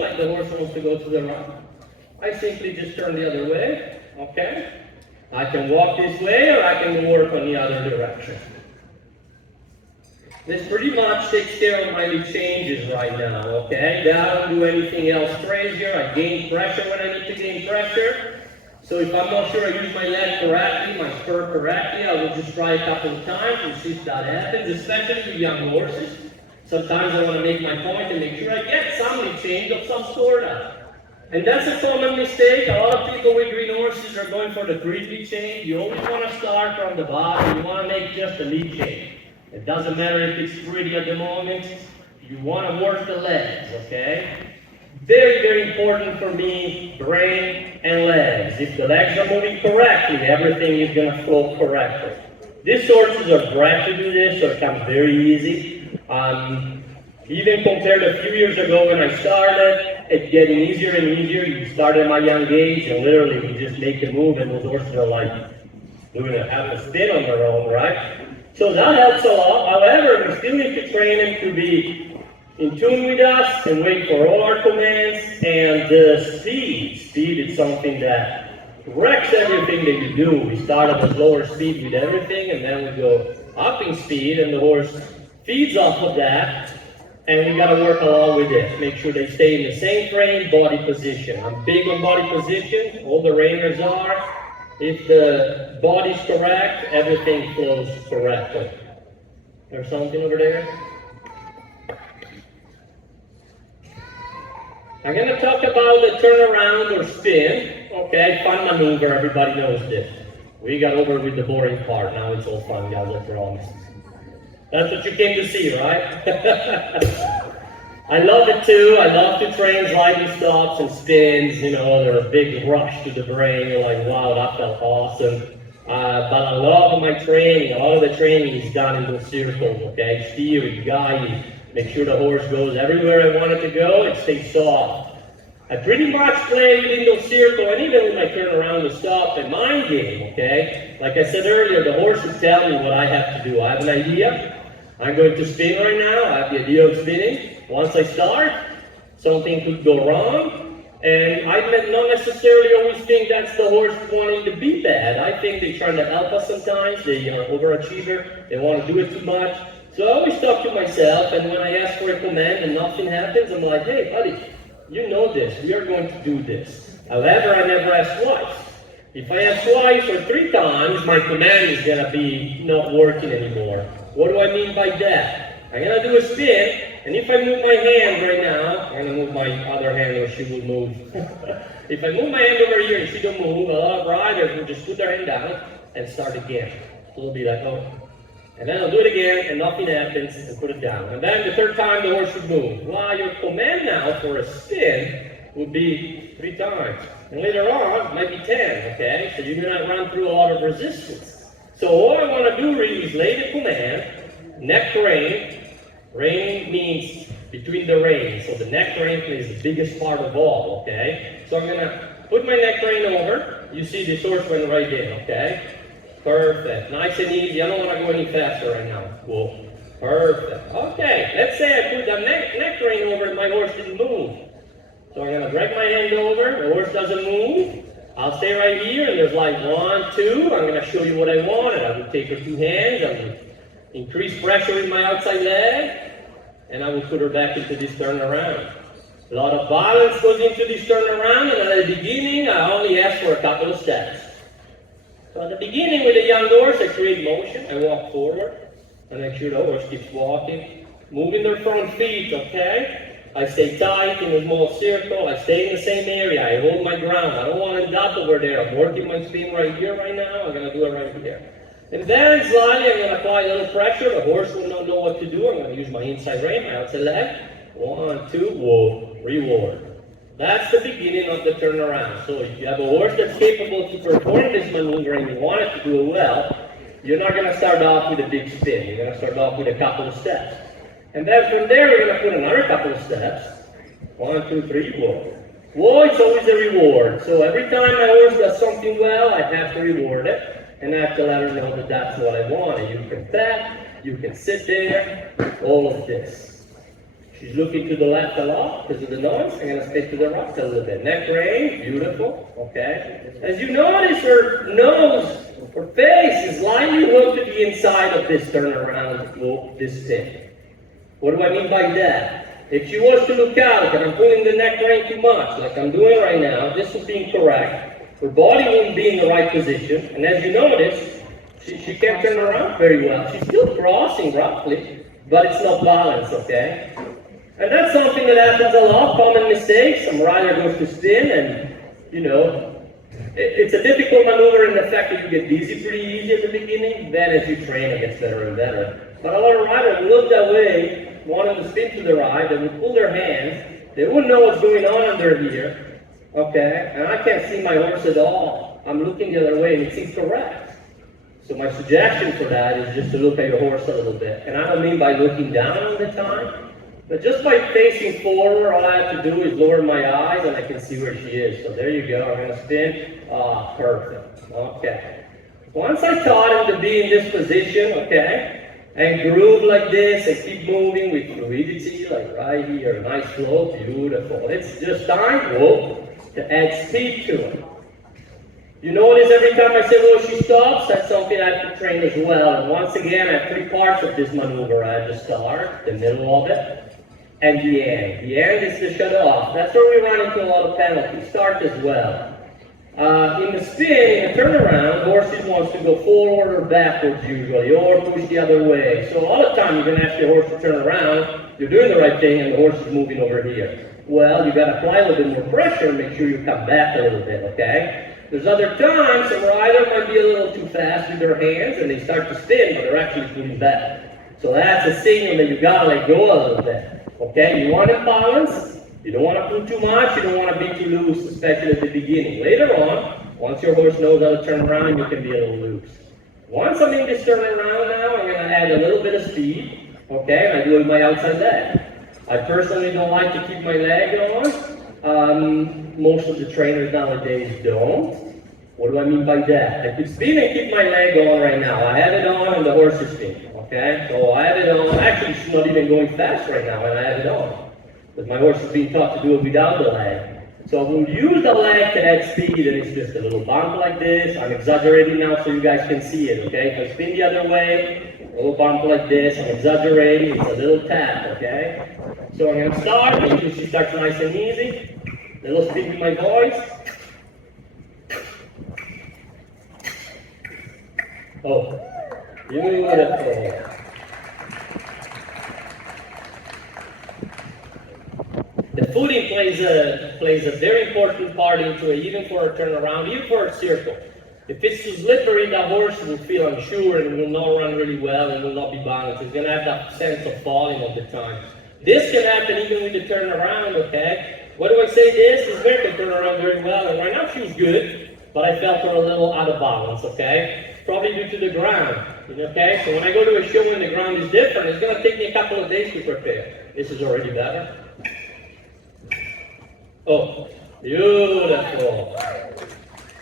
like the horse wants to go to the right. I simply just turn the other way, okay? I can walk this way or I can work on the other direction. This pretty much takes care of my lead changes right now, okay? I don't do anything else crazier. I gain pressure when I need to gain pressure. So if I'm not sure I use my leg correctly, my spur correctly, I will just try a couple of times and see if that happens, especially with young horses. Sometimes I want to make my point and make sure I get some lead change of some sort of. And that's a common mistake. A lot of people with green horses are going for the grid lead change. You always want to start from the bottom. You want to make just a lead change. It doesn't matter if it's pretty at the moment. You want to work the legs, okay? Very, very important for me, brain and legs. If the legs are moving correctly, everything is going to flow correctly. These horses are bred to do this, so it comes very easy. Even compared to a few years ago when I started, it's getting easier and easier. You start at my young age, and literally you just make the move, and those horses are like doing a half a spin on their own, right? So that helps a lot. However, we still need to train them to be in tune with us and wait for all our commands. And speed is something that wrecks everything that you do. We start at a lower speed with everything, and then we go up in speed, and the horse feeds off of that. And we got to work along with this. Make sure they stay in the same frame, body position. I'm big on body position. All the reiners are. If the body's correct, everything flows correctly. There's something over there. I'm going to talk about the turnaround or spin. Okay, fun maneuver. Everybody knows this. We got over with the boring part. Now it's all fun, guys, I promise. That's what you came to see, right? I love it too. I love to train sliding stops and spins. You know, they're a big rush to the brain. You're like, wow, that felt awesome. But a lot of my training, a lot of the training is done in those circles, okay? Steering, guiding, make sure the horse goes everywhere I want it to go and stays soft. I pretty much play within those circles, and even when I turn around to stop, a mind game, okay? Like I said earlier, the horse will tell me what I have to do. I have an idea. I'm going to spin right now. I have the idea of spinning. Once I start, something could go wrong. And I not necessarily always think that's the horse wanting to be bad. I think they're trying to help us sometimes. They are overachiever. They want to do it too much. So I always talk to myself, and when I ask for a command and nothing happens, I'm like, hey, buddy, you know this. We are going to do this. However, I never ask twice. If I ask twice or 3 times, my command is going to be not working anymore. What do I mean by that? I'm going to do a spin, and if I move my hand right now, I'm going to move my other hand or she will move. If I move my hand over here and she don't move, a lot of riders will just put their hand down and start again. So it'll be like, oh. And then I'll do it again, and nothing happens, and put it down. And then the 3rd time, the horse should move. Well, your command now for a spin would be 3 times. And later on, it might be 10, okay? So you're going to run through a lot of resistance. So all I want to do really is lay the command, neck rein. Reining means between the reins. So the neck rein is the biggest part of all, okay? So I'm going to put my neck rein over. You see this horse went right in, okay? Perfect. Nice and easy. I don't want to go any faster right now. Cool. Perfect. Okay. Let's say I put the neck rein over and my horse didn't move. So I'm going to drag my hand over. The horse doesn't move. I'll stay right here, and there's like 1, 2. I'm going to show you what I wanted. I will take her 2 hands. I will increase pressure in my outside leg, and I will put her back into this turnaround. A lot of balance goes into this turnaround, and at the beginning, I only ask for a couple of steps. So at the beginning, with a young horse, I create motion. I walk forward. I make sure the horse keeps walking, moving their front feet, okay? I stay tight in a small circle. I stay in the same area. I hold my ground. I don't want to duck over there. I'm working my spin right here, right now. I'm going to do it right here. And then slowly, I'm going to apply a little pressure. The horse will not know what to do. I'm going to use my inside rein, my outside leg. 1, 2, whoa, reward. That's the beginning of the turnaround. So if you have a horse that's capable to perform this maneuver and you want it to do it well, you're not going to start off with a big spin. You're going to start off with a couple of steps. And then from there, we're going to put another couple of steps. 1, 2, 3, whoa. Whoa, it's always a reward. So every time my horse does something well, I have to reward it. And I have to let her know that that's what I want. And you can pet, you can sit there, all of this. She's looking to the left a lot because of the noise. I'm going to spin to the right a little bit. Neck rein, beautiful, okay? As you notice, her nose, her face is lightly hooked to the inside of this turnaround, this spin. What do I mean by that? If she was to look out and I'm pulling the neck rein too much, like I'm doing right now, this would be incorrect. Her body wouldn't be in the right position. And as you notice, she can't turn around very well. She's still crossing roughly, but it's not balanced, okay? And that's something that happens a lot, common mistakes. Some rider goes to spin and, you know, it's a difficult maneuver in the fact that you get dizzy pretty easy at the beginning. Then as you train, it gets better and better. But a lot of riders look that way, wanting to spin to the right, they would pull their hands. They wouldn't know what's going on under here, okay? And I can't see my horse at all. I'm looking the other way and it's incorrect. So my suggestion for that is just to look at your horse a little bit. And I don't mean by looking down all the time. But just by facing forward, all I have to do is lower my eyes and I can see where she is. So there you go, I'm going to spin. Ah, perfect. Okay. Once I taught him to be in this position, okay, and groove like this and keep moving with fluidity, like right here, nice flow, beautiful. It's just time, whoa, to add speed to it. You notice every time I say, well, she stops, that's something I have to train as well. And once again, I have three parts of this maneuver. I have the start, the middle of it, and the end. The end is to shut it off. That's where we run into a lot of penalties. Start as well. In the spin, in the turnaround, horses wants to go forward or backwards usually, or push the other way. So all the time you're going to ask your horse to turn around, you're doing the right thing, and the horse is moving over here. Well, you got to apply a little bit more pressure and make sure you come back a little bit, okay? There's other times a rider might be a little too fast with their hands, and they start to spin, but they're actually pulling back. So that's a signal that you got to let go a little bit. Okay, you want to balance, you don't want to pull too much, you don't want to be too loose, especially at the beginning. Later on, once your horse knows how to turn around, you can be a little loose. Once I'm in this turning around now, I'm going to add a little bit of speed, okay, and I do it with my outside leg. I personally don't like to keep my leg on. Most of the trainers nowadays don't. What do I mean by that? I could spin and keep my leg on right now. I have it on and the horse is spinning. Okay, so I have it on. Actually, she's not even going fast right now, and I have it on. But my horse is being taught to do it without the leg. So we'll use the leg to add speed, and it's just a little bump like this. I'm exaggerating now so you guys can see it, okay? If I spin the other way, a little bump like this, I'm exaggerating. It's a little tap, okay? So I'm going to start until she starts nice and easy. A little speed with my voice. Oh. Beautiful. The footing plays a very important part into it, even for a turnaround, even for a circle. If it's too slippery, the horse will feel unsure and will not run really well and will not be balanced. It's going to have that sense of falling all the time. This can happen even with the turnaround, okay? What do I say this? This mare can turn around very well, and right now she was good, but I felt her a little out of balance, okay? Probably due to the ground, okay? So when I go to a show and the ground is different, it's going to take me a couple of days to prepare. This is already better. Oh, beautiful.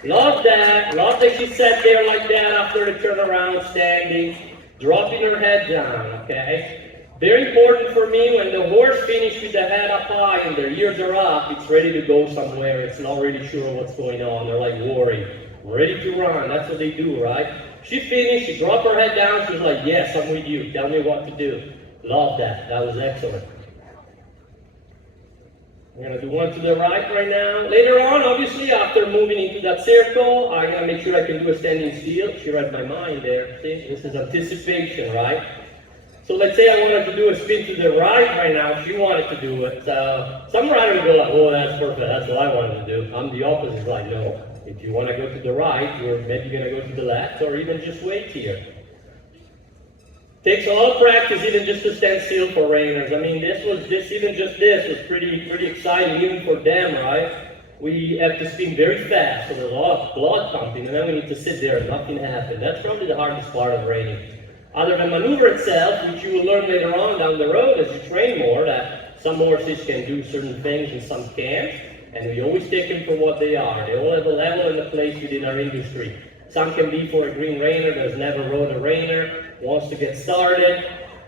Love that. Love that she sat there like that after the turnaround, standing, dropping her head down, okay? Very important for me when the horse finishes with the head up high and their ears are up, it's ready to go somewhere. It's not really sure what's going on. They're like worried. Ready to run. That's what they do, right? She finished, she dropped her head down, she's like, yes, I'm with you. Tell me what to do. Love that. That was excellent. I'm going to do one to the right now. Later on, obviously, after moving into that circle, I'm going to make sure I can do a standing steal. She read my mind there. See, this is anticipation, right? So let's say I wanted to do a spin to the right now. She wanted to do it. Some riders go like, oh, that's perfect. That's what I wanted to do. I'm the opposite. Like, no. If you want to go to the right, you're maybe going to go to the left, or even just wait here. Takes a lot of practice even just to stand still for reiners. I mean, this was pretty exciting even for them, right? We have to spin very fast, so there's a lot of blood pumping, and then we need to sit there and nothing happens. That's probably the hardest part of reining. Other than maneuver itself, which you will learn later on down the road as you train more, that some horses can do certain things and some can't, and we always take them for what they are. They all have a level and a place within our industry. Some can be for a green reiner that's never rode a reiner, wants to get started.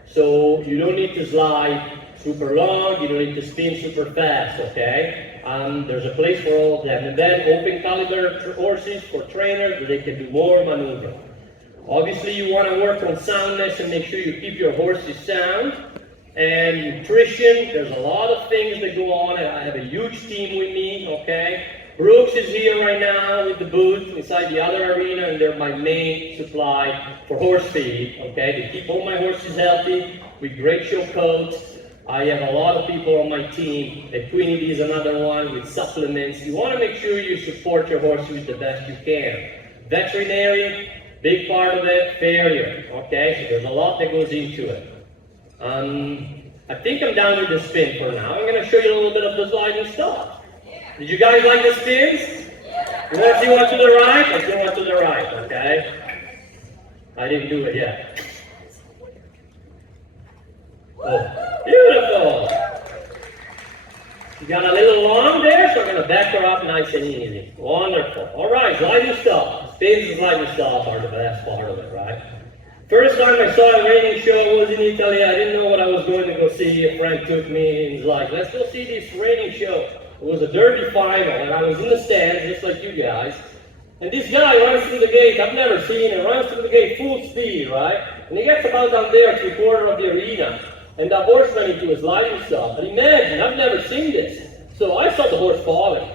So you don't need to slide super long, you don't need to spin super fast, okay? There's a place for all of them. And then open caliber horses for trainers that they can do more maneuver. Obviously, you want to work on soundness and make sure you keep your horses sound. And nutrition, there's a lot of things that go on, and I have a huge team with me, okay? Brooks is here right now with the booth inside the other arena, and they're my main supply for horse feed, okay? They keep all my horses healthy with great show coats. I have a lot of people on my team. Equinity is another one with supplements. You want to make sure you support your horse with the best you can. Veterinary, big part of it, farrier, okay? So there's a lot that goes into it. I think I'm down with the spin for now. I'm going to show you a little bit of the slide and stuff. Did you guys like the spins? You want to see one to the right? Let's do one to the right, okay? I didn't do it yet. Oh, beautiful! You got a little long there, so I'm going to back her up nice and easy. Wonderful. All right, slide and stop. Spins and slide and stop are the best part of it, right? First time I saw a reining show was in Italy. I didn't know what I was going to go see. A friend took me and was like, let's go see this reining show. It was a derby final, and I was in the stands, just like you guys. And this guy runs through the gate. I've never seen him. Runs through the gate full speed, right? And he gets about down there to a quarter of the arena. And the horse went into his sliding stop. And imagine, I've never seen this. So I saw the horse falling.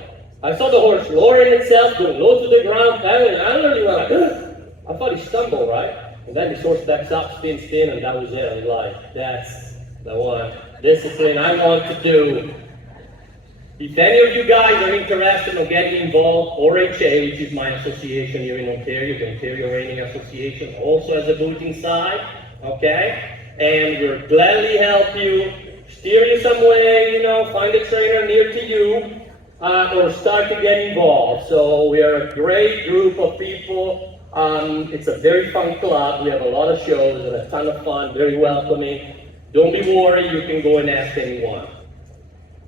I saw the horse lowering itself, going low to the ground, paddling. I literally went like, I thought he stumbled, right? And then his horse backs up, spin, and that was it. I was like, that's the one discipline I want to do. If any of you guys are interested in getting involved, ORHA, which is my association here in Ontario, the Ontario Reining Association, also has a booth inside, okay? And we'll gladly help you, steer you some way, you know, find a trainer near to you, or start to get involved. So we are a great group of people. It's a very fun club. We have a lot of shows and a ton of fun, very welcoming. Don't be worried, you can go and ask anyone.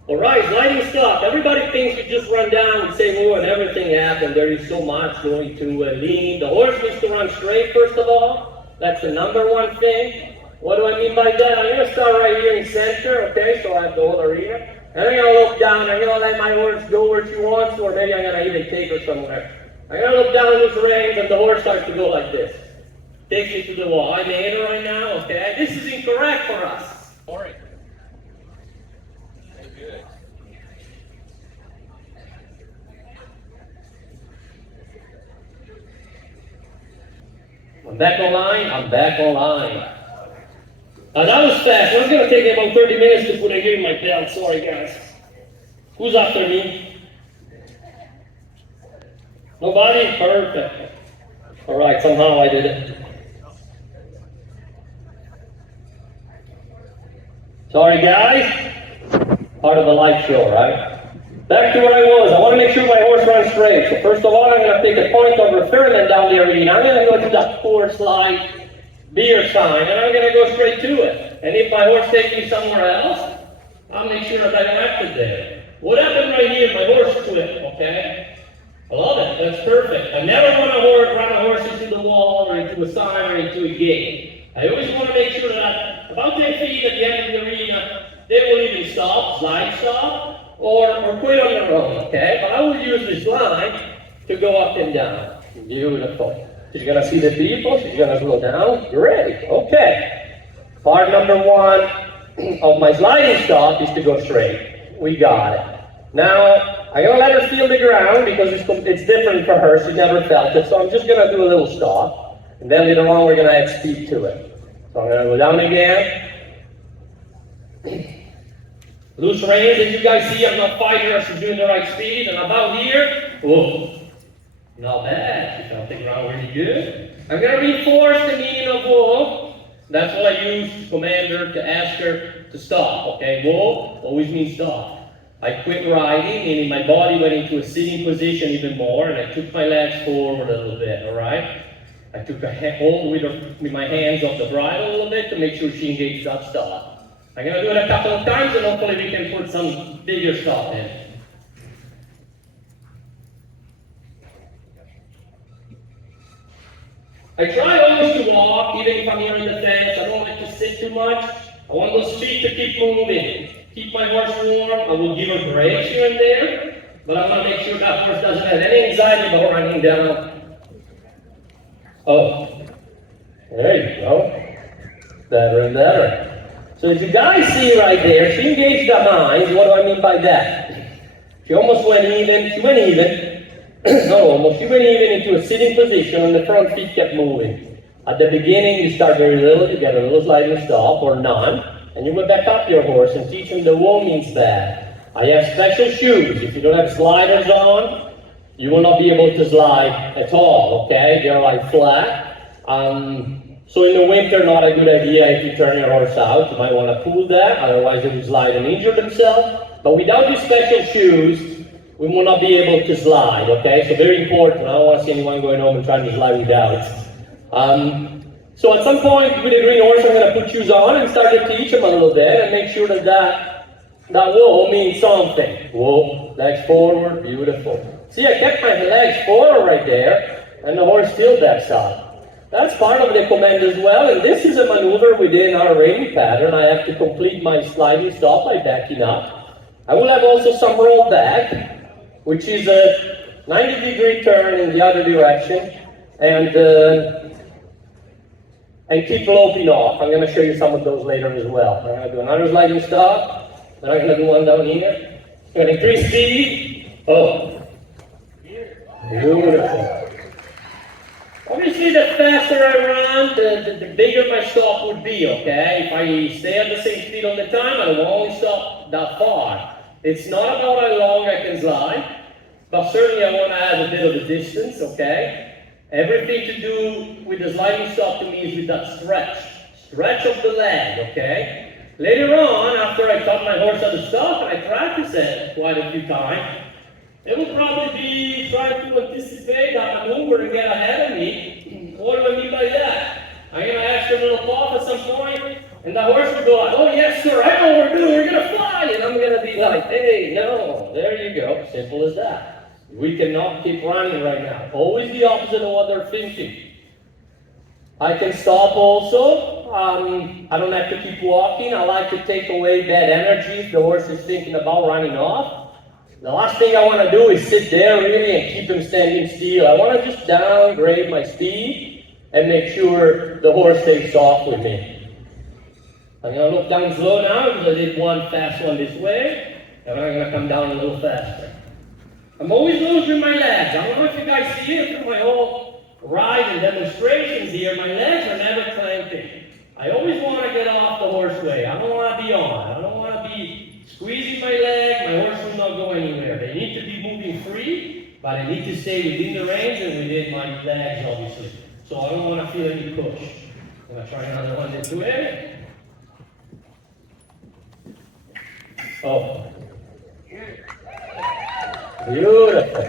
All right, sliding stop. Everybody thinks you just run down and say, oh, and everything happened. There is so much going to lean. The horse needs to run straight, first of all. That's the number one thing. What do I mean by that? I'm going to start right here in center, okay? So I have the whole arena. And I'm going to look down. I'm going to let my horse go where she wants to, or maybe I'm going to even take her somewhere. I'm going to look down this reins, and the horse starts to go like this. Takes me to the wall. I'm in it right now, okay? This is incorrect for us. All right. Good. I'm back online. I'm back online. That was fast. It was going to take me about 30 minutes to put it here in my belt. Sorry, guys. Who's after me? Nobody? Perfect. All right, somehow I did it. Sorry, guys. Part of the live show, right? Back to where I was. I want to make sure my horse runs straight. So first of all, I'm going to take a point of referment down the arena. I'm going to go to that 4 slide beer sign, and I'm going to go straight to it. And if my horse takes me somewhere else, I'll make sure that I don't have to there. What happened right here? My horse quit, okay? I love it. That's perfect. I never want to run a horse into the wall or into a sign or into a gate. I always want to make sure that about 10 feet at the end of the arena, they will either stop, slide stop, or quit on their own, okay? But I will use this line to go up and down. Beautiful. She's going to see the people. She's going to go down. Great. Okay. Part number 1 of my sliding stop is to go straight. We got it. Now, I'm going to let her feel the ground because it's different for her. She's never felt it. So I'm just going to do a little stop. And then later on, we're going to add speed to it. So I'm going to go down again. Loose reins, as you guys see, I'm not fighting her. She's doing the right speed. And about here, whoa. Not bad. She felt the ground really good. I'm going to reinforce the meaning of whoa. That's what I use to command her, to ask her to stop. Okay, whoa always means stop. I quit riding, meaning my body went into a sitting position even more, and I took my legs forward a little bit, all right? I took a hold with my hands off the bridle a little bit to make sure she engaged that stop. I'm going to do it a couple of times, and hopefully we can put some bigger stop in. I try always to walk, even if I'm here in the fence. I don't like to sit too much. I want those feet to keep moving. Keep my horse warm. I will give her breaks here and there, but I want to make sure that horse doesn't have any anxiety about running down. Oh, there you go. Better and better. So as you guys see right there, she engaged the hinds. What do I mean by that? She almost went even. She went even. Not almost. She went even into a sitting position, and the front feet kept moving. At the beginning, you start very little. You get a little sliding stop or none, and you will back up your horse and teach him the whoa means that. I have special shoes. If you don't have sliders on, you will not be able to slide at all. Okay, they're like flat. So in the winter, not a good idea if you turn your horse out. You might want to pull that, otherwise they will slide and injure themselves. But without these special shoes, we will not be able to slide, okay? So very important. I don't want to see anyone going home and trying to slide without. So at some point with the green horse, I'm going to put shoes on and start to teach them a little bit and make sure that whoa means something. Whoa, legs forward, beautiful. See, I kept my legs forward right there, and the horse still backs up. That's part of the command as well, and this is a maneuver within our reining pattern. I have to complete my sliding stop by backing up. I will have also some roll back, which is a 90-degree turn in the other direction, and keep loping off. I'm going to show you some of those later as well. I'm going to do another sliding stop, then I'm going to do one down here. I'm going to increase speed. Oh, beautiful. Obviously, the faster I run, the bigger my stop would be, okay? If I stay at the same speed all the time, I will only stop that far. It's not about how long I can slide, but certainly I want to have a bit of a distance, okay? Everything to do with the sliding stop to me is with that stretch of the leg, okay? Later on, after I taught my horse how to stop, and I practice it quite a few times, it will probably be trying to anticipate that maneuver and get ahead of me. What do I mean by that? I'm going to ask a little pop at some point, and the horse will go, oh yes sir, I know what we're doing, we're going to fly. And I'm going to be like, hey, no, there you go, simple as that. We cannot keep running right now. Always the opposite of what they're thinking. I can stop also. I don't have to keep walking. I like to take away bad energy if the horse is thinking about running off. The last thing I want to do is sit there really and keep him standing still. I want to just downgrade my speed and make sure the horse takes off with me. I'm going to look down slow now because I did one fast one this way, and I'm going to come down a little faster. I'm always losing my legs. I don't know if you guys see it through my whole ride and demonstrations here. My legs are never clamping. I always want to get off the horse way. I don't want to be on. I don't want to be squeezing my leg. My horse will not go anywhere. They need to be moving free, but I need to stay within the reins and within my legs, obviously. So I don't want to feel any push. I'm going to try another one this way. Oh. Beautiful.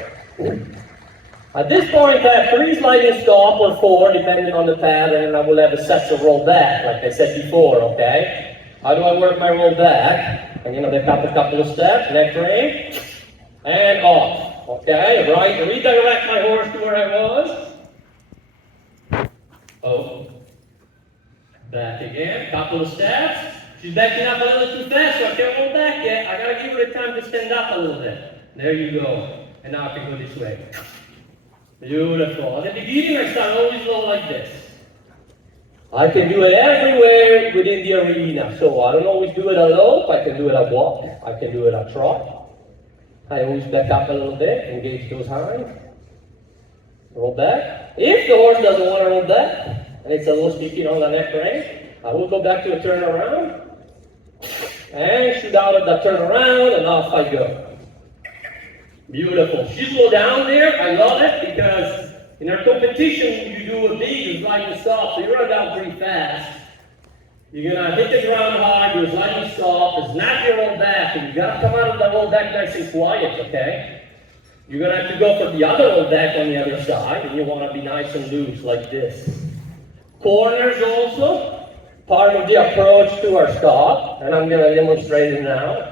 At this point, I have 3 sliding stop or 4, depending on the pattern, and I will have a set of roll back, like I said before, okay? How do I work my roll back? I'm going to back up a couple of steps, neck rein, and off, okay? Right, redirect my horse to where I was. Oh. Back again, couple of steps. She's backing up a little too fast, so I can't roll back yet. I got to give her the time to stand up a little bit. There you go. And now I can go this way. Beautiful. At the beginning, I start always low like this. I can do it everywhere within the arena. So I don't always do it at lope. I can do it at walk. I can do it at trot. I always back up a little bit, engage those hinds. Roll back. If the horse doesn't want to roll back, and it's a little sticky on the neck rein, I will go back to a turnaround and shoot out of that turnaround, and off I go. Beautiful. She slow down there. I love it because in our competition, you do a big sliding stop, so you run down pretty fast. You're going to hit the ground hard, do a sliding stop, snap your roll back, and you got to come out of the roll back nice and quiet, okay? You're going to have to go for the other roll back on the other side, and you want to be nice and loose like this. Corners also, part of the approach to our stop, and I'm going to demonstrate it now.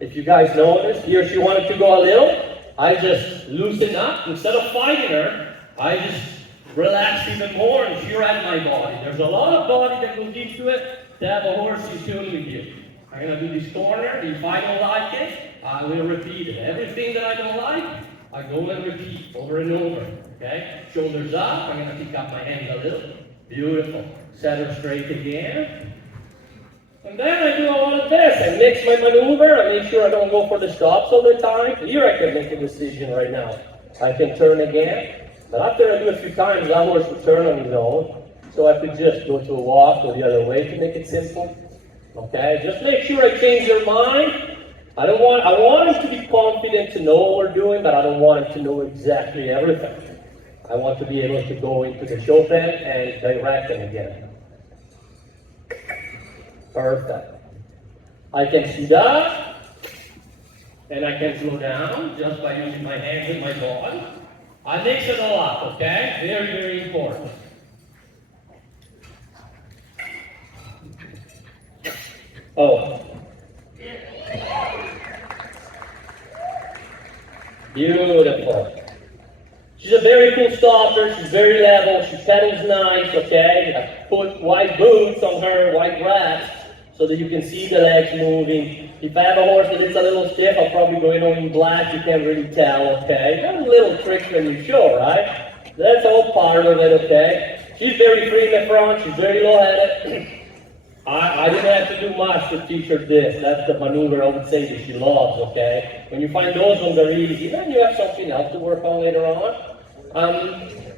If you guys notice, here she wanted to go a little, I just loosen up. Instead of fighting her, I just relax even more and she ride my body. There's a lot of body that goes into it. to have a horse in tune with you. I'm going to do this corner. If I don't like it, I will repeat it. Everything that I don't like, I go and repeat over and over. Okay? Shoulders up. I'm going to pick up my hand a little. Beautiful. Set her straight again. And then I do a lot of this. I mix my maneuver. I make sure I don't go for the stops all the time. Here I can make a decision right now. I can turn again. But after I do a few times, that horse will turn on his own. So I could just go to a walk or the other way to make it simple. Okay? Just make sure I change your mind. I want him to be confident to know what we're doing, but I don't want him to know exactly everything. I want to be able to go into the show pen and direct him again. Perfect. I can speed up, and I can slow down just by using my hands and my body. I mix it all up, okay? Very, very important. Oh. Beautiful. She's a very cool stopper. She's very level. She pedals nice, okay? I put white boots on her, white grass, so that you can see the legs moving. If I have a horse that is a little stiff, I'll probably go in black. You can't really tell, okay? That's a little trick when you show, right? That's all part of it, okay? She's very free in the front. She's very low-headed. I didn't have to do much to teach her this. That's the maneuver I would say that she loves, okay? When you find those ones are easy, then you have something else to work on later on.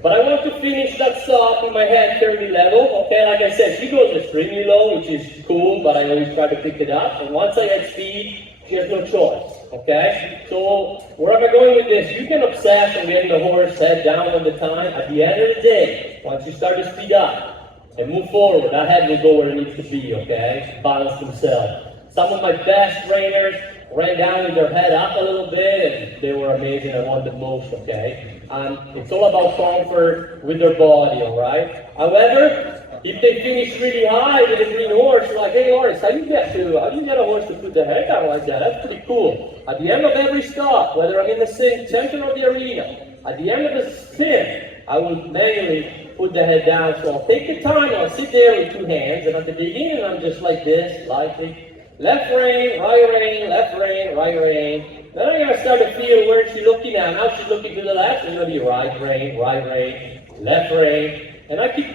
But I want to finish that stop with my head fairly level, okay? Like I said, she goes extremely low, which is cool, but I always try to pick it up. And once I get speed, she has no choice, okay? So where am I going with this? You can obsess on getting the horse head down all the time. At the end of the day, once you start to speed up, and move forward, that head will go where it needs to be, okay? Balance themselves. Some of my best trainers ran down with their head up a little bit, and they were amazing. I want the most, okay? It's all about comfort with their body, all right? However, if they finish really high with a green horse, like, hey, Loris, how do you get a horse to put the head down like that? That's pretty cool. At the end of every stop, whether I'm in the center of the arena, at the end of the spin, I will manually put the head down. So I'll take the time, I'll sit there with two hands, and at the beginning I'm just like this, lightly. Left rein, left rein, right rein. Then I'm going to start to feel where she's looking at. Now she's looking to the left, it's going to be right rein, left rein. And I keep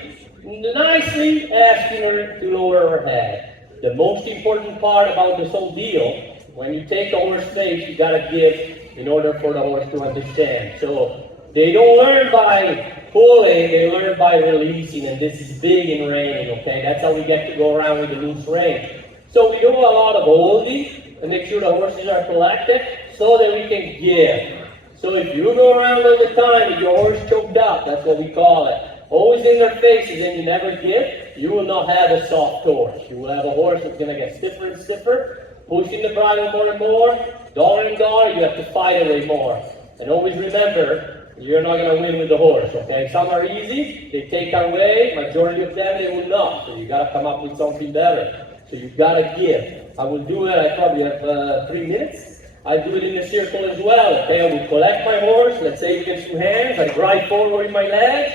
nicely asking her to lower her head. The most important part about this whole deal, when you take the horse face, you got to give in order for the horse to understand. So they don't learn by pulling, they learn by releasing, and this is big in reining, okay? That's how we get to go around with the loose rein. So we do a lot of holding and make sure the horses are collected so that we can give. So if you go around all the time with your horse choked up, that's what we call it, always in their faces and you never give, you will not have a soft horse. You will have a horse that's going to get stiffer and stiffer, pushing the bridle more and more, dollar and dollar, you have to fight away more. And always remember, you're not going to win with the horse, okay? Some are easy, they take our way, majority of them, they will not. So you got to come up with something better. So you got to give. I will do it, I probably have 3 minutes. I do it in the circle as well, okay? I will collect my horse, let's say against two hands, I drive forward with my legs.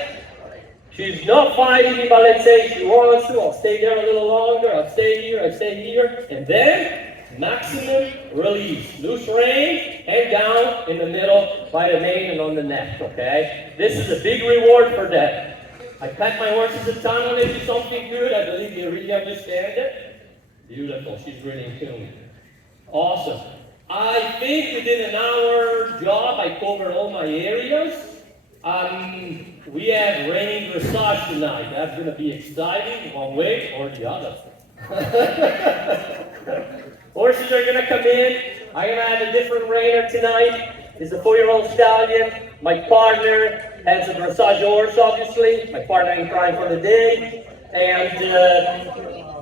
She's not fighting me, but let's say she wants to, I'll stay there a little longer, I'll stay here, and then maximum release. Loose rein, head down in the middle by the mane and on the neck, okay? This is a big reward for them. I pet my horses a ton when they do something good. I believe they really understand it. Beautiful. She's really in tune. Awesome. I think within an hour job, I covered all my areas. We have reining dressage tonight. That's going to be exciting one way or the other. Horses are going to come in. I'm going to have a different reiner tonight. It's a 4-year-old stallion. My partner has a dressage horse, obviously. My partner in crime for the day. And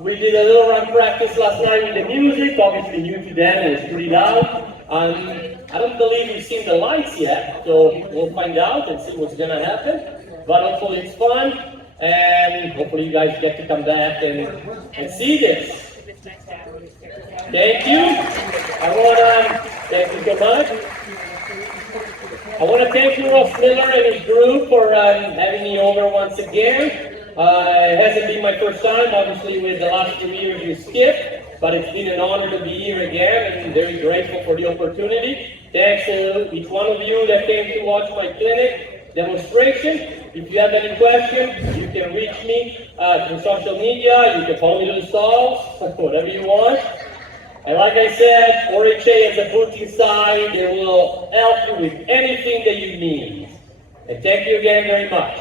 we did a little run practice last night with the music. Obviously new to them, it was pretty loud. I don't believe we've seen the lights yet, so we'll find out and see what's going to happen. But hopefully it's fun. And hopefully you guys get to come back and see this. Thank you. Thank you so much. I want to thank you, Ross Miller and his group, for having me over once again. It hasn't been my first time, obviously with the last 2 years you skipped, but it's been an honor to be here again, and I'm very grateful for the opportunity. Thanks to each one of you that came to watch my clinic demonstration. If you have any questions, you can reach me through social media, you can follow me to the stalls, whatever you want. And like I said, ORHA has a booth inside. They will help you with anything that you need. And thank you again very much.